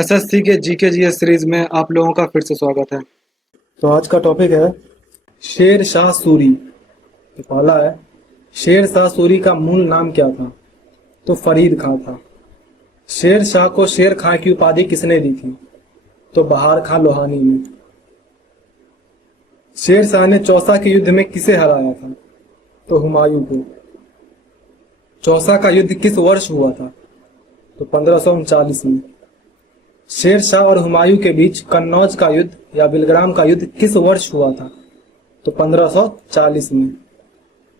SSC के GK GS series में आप लोगों का फिर से स्वागत है। तो आज का टॉपिक है शेर शाह सूरी। तो पहला है, शेर शाह सूरी का मूल नाम क्या था? तो फरीद खां था। शेर शाह को शेर खां की उपाधि किसने दी थी? तो बहार खां लोहानी ने। शेर शाह ने चौसा के युद्ध में किसे हराया था? तो हुमायूं को। चौसा का युद्ध किस वर्ष हुआ था? तो 1539 में। शेर शाह और हुमायूं के बीच कन्नौज का युद्ध या बिलग्राम का युद्ध किस वर्ष हुआ था? तो 1540 में।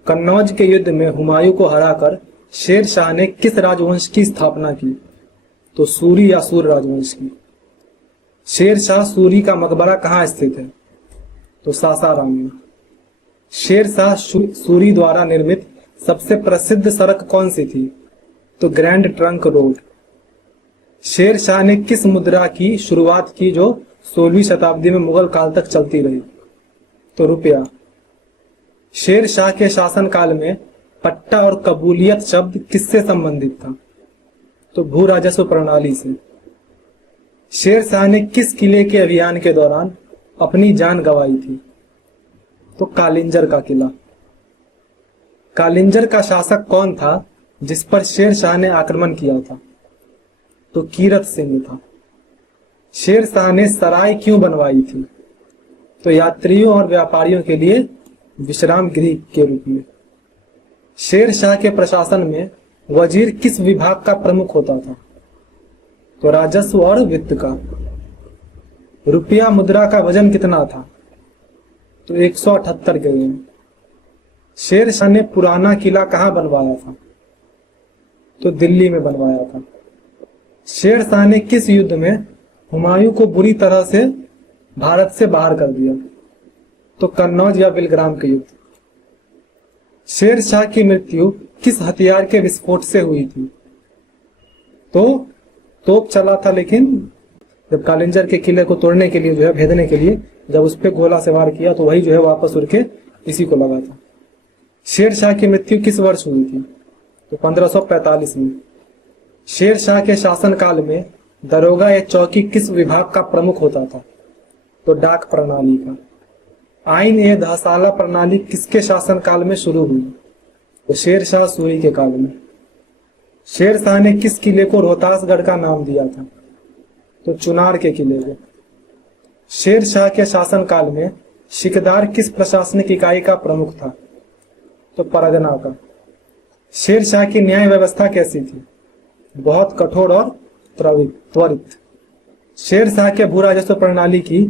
कन्नौज के युद्ध में हुमायूं को हराकर शेर शाह ने किस राजवंश की स्थापना की? तो सूरी या सूर राजवंश की। शेर शाह सूरी का मकबरा कहाँ स्थित है? तो सासाराम में। शेर शाह सूरी द्वारा निर्मित सबसे प्रसिद्ध सड़क कौन सी थी? तो grand trunk road. Sher Shah ने किस मुद्रा की शुरुआत की जो 16वीं शताब्दी में मुगल काल तक चलती रही? तो रुपया। शेर शाह के शासनकाल में पट्टा और कबूलियत शब्द किससे संबंधित था? तो भू राजस्व प्रणाली से। शेर शाह ने किस किले के अभियान के दौरान अपनी जान गंवाई थी? तो कालिंजर का किला। कालिंजर का शासक कौन था जिस पर शेर शाह ने आक्रमण किया था? तो कीरत सिंह था। शेर शाह ने सराय क्यों बनवाई थी? तो यात्रियों और व्यापारियों के लिए विश्राम गृह के रूप में। शेर शाह के प्रशासन में वजीर किस विभाग का प्रमुख होता था? तो राजस्व और वित्त का। रुपया मुद्रा का वजन कितना था? तो 178 ग्राम। शेर शाह ने पुराना किला कहां बनवाया था? तो दिल्ली में बनवाया था। शेर शाह ने किस युद्ध में हुमायूं को बुरी तरह से भारत से बाहर कर दिया? तो कन्नौज या बिलग्राम के युद्ध। शेर शाह की मृत्यु किस हथियार के विस्फोट से हुई थी? तो तोप चला था, लेकिन जब कालिंजर के किले को तोड़ने के लिए भेदने के लिए जब उस पर गोला से वार किया तो वही वापस उड़ के इसी को लगा था। शेर शाह की मृत्यु किस वर्ष हुई थी? तो 1545 में। शेर शाह के शासनकाल में दरोगा या चौकी किस विभाग का प्रमुख होता था? तो डाक प्रणाली का। आइन ए दहसाला प्रणाली किसके शासनकाल में शुरू हुई? तो शेर शाह सूरी के काल में। शेर शाह ने किस किले को रोहतासगढ़ का नाम दिया था? तो चुनार के किले को। शेर शाह के शासनकाल में सिकदार किस प्रशासनिक इकाई का प्रमुख था? तो परगना का। शेर शाह की न्याय व्यवस्था कैसी थी? बहुत कठोर और त्वरित। शेर शाह के भू राजस्व प्रणाली की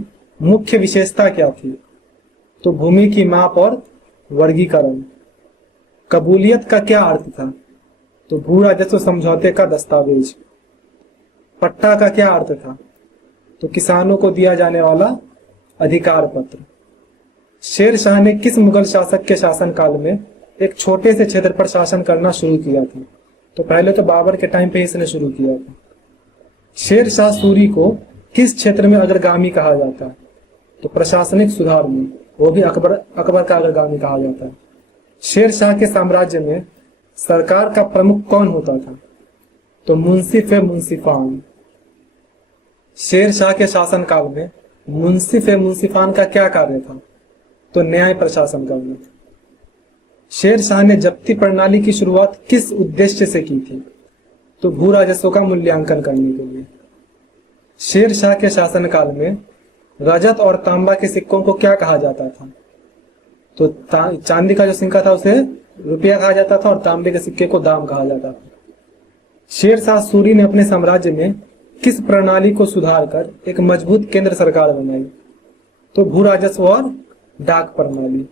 मुख्य विशेषता क्या थी? तो भूमि की माप और वर्गीकरण। कबूलियत का क्या अर्थ था? तो भू राजस्व समझौते का दस्तावेज। पट्टा का क्या अर्थ था? तो किसानों को दिया जाने वाला अधिकार पत्र। शेर शाह ने किस मुगल शासक के शासनकाल में एक छोटे से क्षेत्र पर शासन करना शुरू किया था? तो पहले तो बाबर के टाइम पे इसने शुरू किया था। शेर शाह सूरी को किस क्षेत्र में अग्रगामी कहा जाता है? तो प्रशासनिक सुधार में, वो भी अकबर का अग्रगामी कहा जाता है। शेर शाह के साम्राज्य में सरकार का प्रमुख कौन होता था? तो मुंसिफ मुंसिफान। शेर शाह के शासनकाल में मुंसिफ मुंसिफान का क्या कार्य था? तो न्याय प्रशासन करना। शेर शाह ने जब्ती प्रणाली की शुरुआत किस उद्देश्य से की थी? तो भू राजस्व का मूल्यांकन करने के लिए। शेर शाह के शासनकाल में रजत और तांबा के सिक्कों को क्या कहा जाता था? तो चांदी का जो सिक्का था उसे रुपया कहा जाता था और तांबे के सिक्के को दाम कहा जाता था। शेर शाह सूरी ने अपने साम्राज्य में किस प्रणाली को सुधार कर एक मजबूत केंद्र सरकार बनाई? तो भू राजस्व और डाक प्रणाली।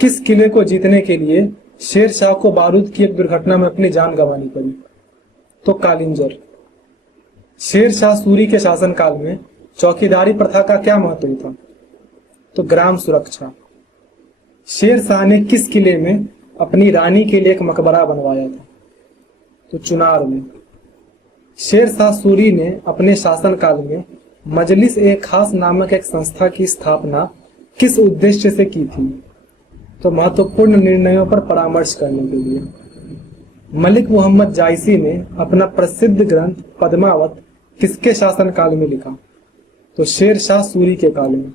किस किले को जीतने के लिए शेर शाह को बारूद की एक दुर्घटना में अपनी जान गंवानी पड़ी? तो कालिंजर। शेर शाह सूरी के शासनकाल में चौकीदारी प्रथा का क्या महत्व था? तो ग्राम सुरक्षा। शेर शाह ने किस किले में अपनी रानी के लिए एक मकबरा बनवाया था? तो चुनार में। शेर शाह सूरी ने अपने शासनकाल में मजलिस ए खास नामक एक संस्था की स्थापना किस उद्देश्य से की थी? तो महत्वपूर्ण निर्णयों पर परामर्श करने के लिए। मलिक मोहम्मद जायसी ने अपना प्रसिद्ध ग्रंथ पद्मावत किसके शासनकाल में लिखा? तो शेर शाह सूरी के काल में।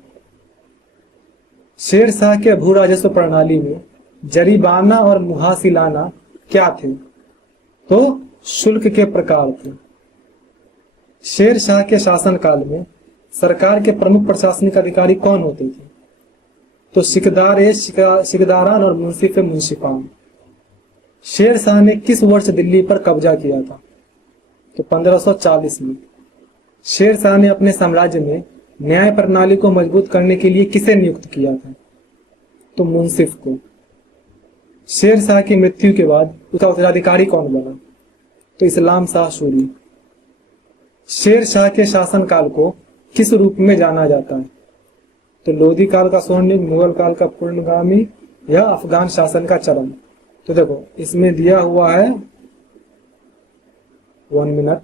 शेर शाह के भू राजस्व प्रणाली में जरीबाना और मुहासिलाना क्या थे? तो शुल्क के प्रकार थे। शेर शाह के शासनकाल में सरकार के प्रमुख प्रशासनिक अधिकारी कौन होते थे? तो सिकदारान और मुंसिफ मुंसिफान। शेर शाह ने किस वर्ष दिल्ली पर कब्जा किया था? तो 1540 में। शेर शाह ने अपने साम्राज्य में न्याय प्रणाली को मजबूत करने के लिए किसे नियुक्त किया था? तो मुंसिफ को। शेर शाह की मृत्यु के बाद उसका उत्तराधिकारी कौन बना? तो इस्लाम शाह सूरी। शेर शाह के शासनकाल को किस रूप में जाना जाता है? तो लोधी काल का स्वर्णिम, मुगल काल का पूर्णगामी या अफगान शासन का चरम। तो देखो इसमें दिया हुआ है 1 मिनट,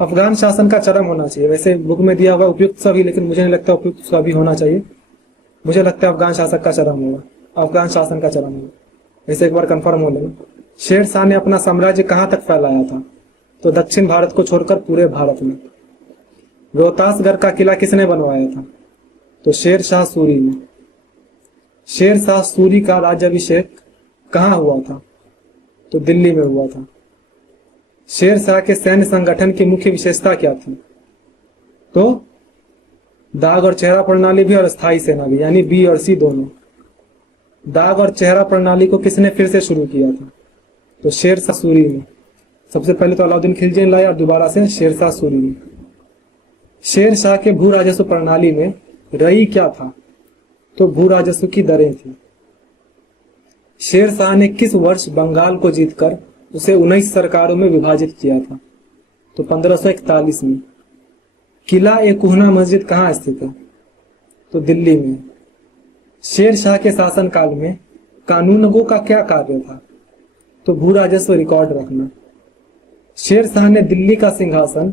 अफगान शासन का चरम होना चाहिए। वैसे बुक में दिया हुआ उपयुक्त सभी, लेकिन मुझे नहीं लगता उपयुक्त सभी होना चाहिए। मुझे लगता है अफगान शासक का चरम होगा, अफगान शासन का चरम होगा। वैसे एक बार कंफर्म हो लेना। शेर शाह ने अपना साम्राज्य कहां तक फैलाया था? तो दक्षिण भारत को छोड़कर पूरे भारत में। रोहतासगढ़ का किला किसने बनवाया था? तो शेर शाह सूरी ने। शेर शाह सूरी का राज्याभिषेक कहां हुआ था? तो दिल्ली में हुआ था। शेर शाह के सैन्य संगठन की मुख्य विशेषता क्या थी? तो दाग और चेहरा प्रणाली भी और स्थायी सेना भी, यानी बी और सी दोनों। दाग और चेहरा प्रणाली को किसने फिर से शुरू किया था? तो शेर शाह सूरी ने। सबसे पहले तो अलाउद्दीन खिलजी ने लाया और दोबारा से शेर शाह सूरी ने। शेर शाह के भू राजस्व प्रणाली में रई क्या था? तो भू राजस्व की दरें थी। शेर शाह ने किस वर्ष बंगाल को जीतकर उसे 19 सरकारों में विभाजित किया था? तो 1541 में। किला ए कुहना मस्जिद कहाँ स्थित है? तो दिल्ली में। शेर शाह के शासनकाल में कानूनगो का क्या कार्य था? तो भू राजस्व रिकॉर्ड रखना। शेर शाह ने दिल्ली का सिंहासन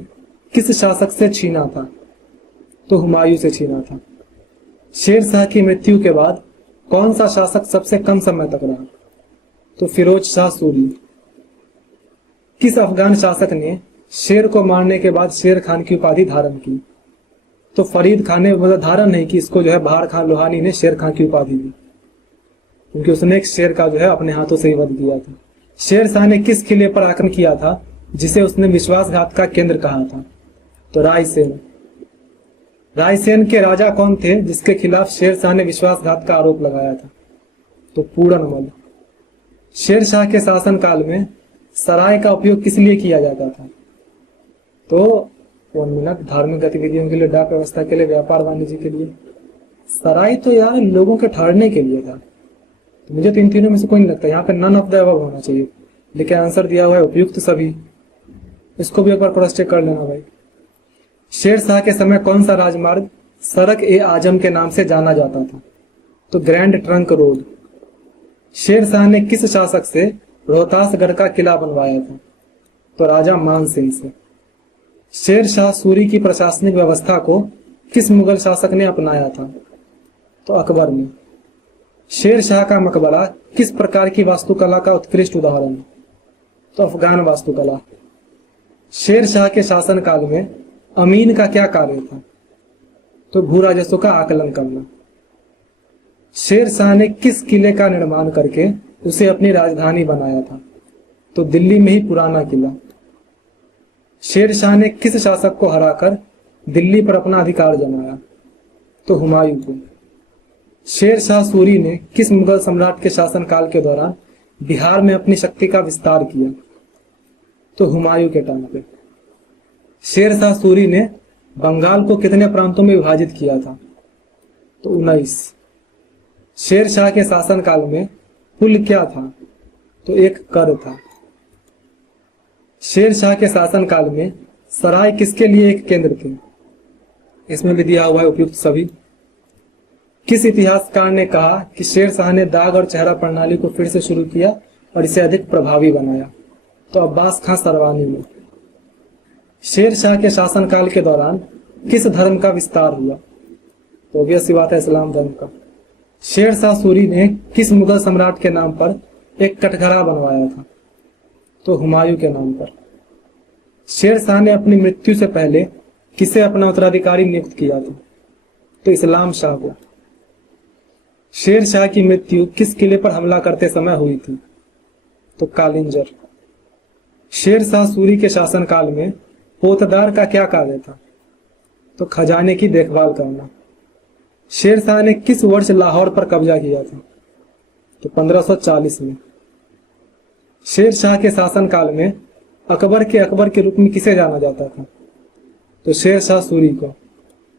किस शासक से छीना था? तो हुमायूं से छीना था। शेर शाह की मृत्यु के बाद कौन सा शासक सबसे कम समय तक रहा? तो फिरोज शाह सूरी। किस अफगान शासक ने शेर को मारने के बाद शेर खान की उपाधि धारण की? तो फरीद खान ने, मतलब धारण नहीं की, इसको जो है बहार खान लोहानी ने शेर खान की उपाधि दी, क्योंकि उसने एक शेर का जो है अपने हाथों से ही वध किया था। शेर शाह ने किस किले पर आक्रमण किया था जिसे उसने विश्वासघात का केंद्र कहा था? तो रायसेन। रायसेन के राजा कौन थे जिसके खिलाफ शेर शाह ने विश्वासघात का आरोप लगाया था? तो पूरनमल। शेर शाह के शासनकाल में सराय का उपयोग किस लिए किया जाता था? तो 1 मिनट, धार्मिक गतिविधियों के लिए, डाक व्यवस्था के लिए, व्यापार वाणिज्य के लिए। सराय तो यार लोगों के ठहरने के लिए था। तो मुझे तो इन तीनों में से कोई नहीं लगता, यहाँ पे नन ऑफ द अबव होना चाहिए, लेकिन आंसर दिया हुआ है उपयुक्त सभी। इसको भी एक बार क्रॉस चेक कर लेना भाई। शेर शाह के समय कौन सा राजमार्ग सड़क ए आजम के नाम से जाना जाता था? तो grand trunk road. Sher Shah ने किस शासक से रोहतासगढ़ का किला बनवाया था? तो राजा मान सिंह से। शेर शाह सूरी की प्रशासनिक व्यवस्था को किस मुगल शासक ने अपनाया था? तो अकबर ने। शेर शाह का मकबरा किस प्रकार की वास्तुकला का उत्कृष्ट उदाहरण है? तो अफगान वास्तुकला। शेर शाह के शासनकाल में अमीन का क्या कार्य था? तो भू राजस्व का आकलन करना। शेर शाह ने किस किले का निर्माण करके उसे अपनी राजधानी बनाया था? तो दिल्ली में ही पुराना किला। शेर शाह ने किस शासक को हराकर दिल्ली पर अपना अधिकार जमाया? तो हुमायूं को। शेर शाह सूरी ने किस मुगल सम्राट के शासनकाल के दौरान बिहार में अपनी शक्ति का विस्तार किया? तो हुमायूं के टाइम पे। शेर शाह सूरी ने बंगाल को कितने प्रांतों में विभाजित किया था? तो 19। शेर शाह के शासनकाल में पुल क्या था? तो एक कर था। शेर शाह के शासनकाल में सराय किसके लिए एक केंद्र थे? इसमें भी दिया हुआ है उपयुक्त सभी। किस इतिहासकार ने कहा कि शेर शाह ने दाग और चेहरा प्रणाली को फिर से शुरू किया और इसे अधिक प्रभावी बनाया? तो अब्बास खां सरवानी ने। शेर शाह के शासनकाल के दौरान किस धर्म का विस्तार हुआ? तो ऑब्वियस सी बात है, इस्लाम धर्म का। शेर शाह सूरी ने किस मुगल सम्राट के नाम पर एक कटघरा बनवाया था? तो हुमायूं के नाम पर। शेर शाह ने अपनी मृत्यु से पहले किसे अपना उत्तराधिकारी नियुक्त किया था? तो इस्लाम शाह को। शेर शाह की मृत्यु किस किले पर हमला करते समय हुई थी? तो कालिंजर। शेर शाह सूरी के शासनकाल में पोतदार का क्या कार्य था? तो खजाने की देखभाल करना। शेर शाह ने किस वर्ष लाहौर पर कब्जा किया था? तो 1540 में। शेर शाह के शासनकाल में अकबर के रूप में किसे जाना जाता था? तो शेर शाह सूरी को।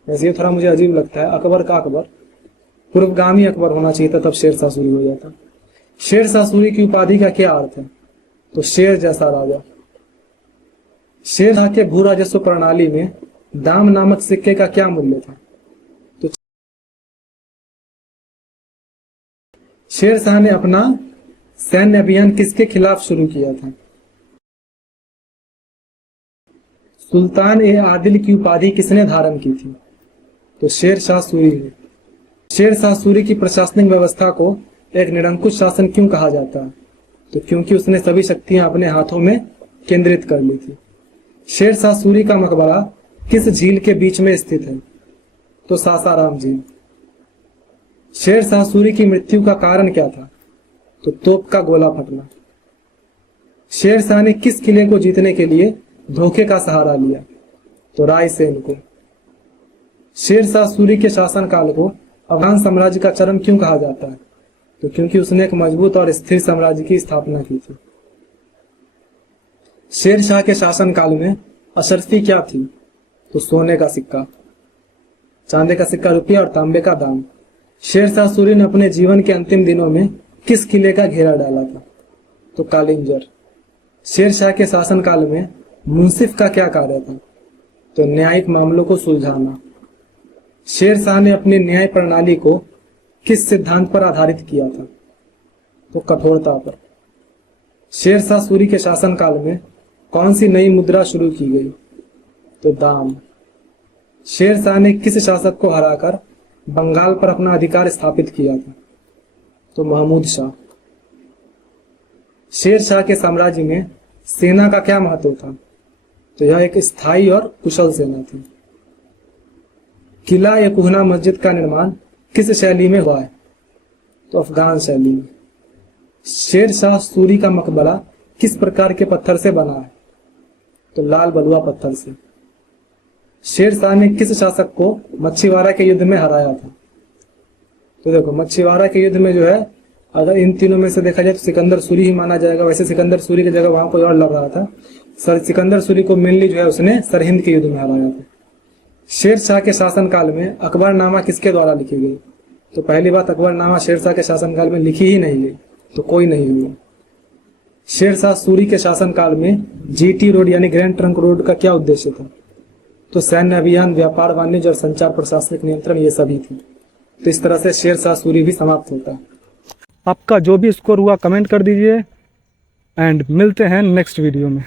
वैसे ये थोड़ा मुझे अजीब लगता है, अकबर का अकबर, पूर्वगामी अकबर होना चाहिए था, तब शेर शाह सूरी हो जाता। शेर शाह सूरी की उपाधि का क्या अर्थ है? तो शेर जैसा राजा। शेर शाह के भू राजस्व प्रणाली में दाम नामक सिक्के का क्या मूल्य था? तो शेर शाह ने अपना सैन्य अभियान किसके खिलाफ शुरू किया था? सुल्तान ए आदिल की उपाधि किसने धारण की थी? तो शेर शाह सूरी ने। शेर शाह सूरी की प्रशासनिक व्यवस्था को एक निरंकुश शासन क्यों कहा जाता है? तो क्योंकि उसने सभी शक्तियां अपने हाथों में केंद्रित कर ली थी। शेर शाह सूरी का मकबरा किस झील के बीच में स्थित है? तो सासाराम झील। शेर शाह सूरी की मृत्यु का कारण क्या था? तो तोप का गोला फटना। शेर शाह ने किस किले को जीतने के लिए धोखे का सहारा लिया? तो रायसेन को। शेर शाह सूरी के शासनकाल को अफगान साम्राज्य का चरम क्यों कहा जाता है? तो क्योंकि उसने एक मजबूत और स्थिर साम्राज्य की स्थापना की थी। शेर शाह के शासनकाल में अशर्फी क्या थी? तो सोने का सिक्का, चांदी का सिक्का रुपया और तांबे का दाम। शेर शाह सूरी ने अपने जीवन के अंतिम दिनों में किस किले का घेरा डाला था? तो कालिंजर। शेर शाह के शासनकाल में मुंसिफ का क्या कार्य था? तो न्यायिक मामलों को सुलझाना। शेर शाह ने अपनी न्याय प्रणाली को किस सिद्धांत पर आधारित किया था? तो कठोरता पर। शेर शाह सूरी के शासनकाल में कौन सी नई मुद्रा शुरू की गई? तो दाम। शेर शाह ने किस शासक को हराकर बंगाल पर अपना अधिकार स्थापित किया था? तो महमूद शाह। शेर शाह के साम्राज्य में सेना का क्या महत्व था? तो यह एक स्थायी और कुशल सेना थी। किला या कुहना मस्जिद का निर्माण किस शैली में हुआ है? तो अफगान शैली में। शेर शाह सूरी का मकबरा किस प्रकार के पत्थर से बना है? तो लाल बलुआ पत्थर से। शेर शाह ने किस शासक को मच्छीवाड़ा के युद्ध में हराया था? तो देखो, मच्छीवाड़ा के युद्ध में जो है, अगर इन तीनों में से देखा जाए तो सिकंदर सूरी ही माना जाएगा। वैसे सिकंदर सूरी की जगह वहां कोई और लड़ रहा था। सिकंदर सूरी को मेनली जो है उसने सरहिंद के युद्ध में हराया था। शेर शाह के शासनकाल में अकबरनामा किसके द्वारा लिखी गई? तो पहली बात, अकबरनामा शेर शाह के शासनकाल में लिखी ही नहीं गई, तो कोई नहीं हुआ। शेर शाह सूरी के शासनकाल में जीटी रोड यानी ग्रैंड ट्रंक रोड का क्या उद्देश्य था? तो सैन्य अभियान, व्यापार वाणिज्य और संचार, प्रशासनिक नियंत्रण, ये सभी थी। तो इस तरह से शेर शाह सूरी भी समाप्त होता है। आपका जो भी स्कोर हुआ कमेंट कर दीजिए एंड मिलते हैं नेक्स्ट वीडियो में।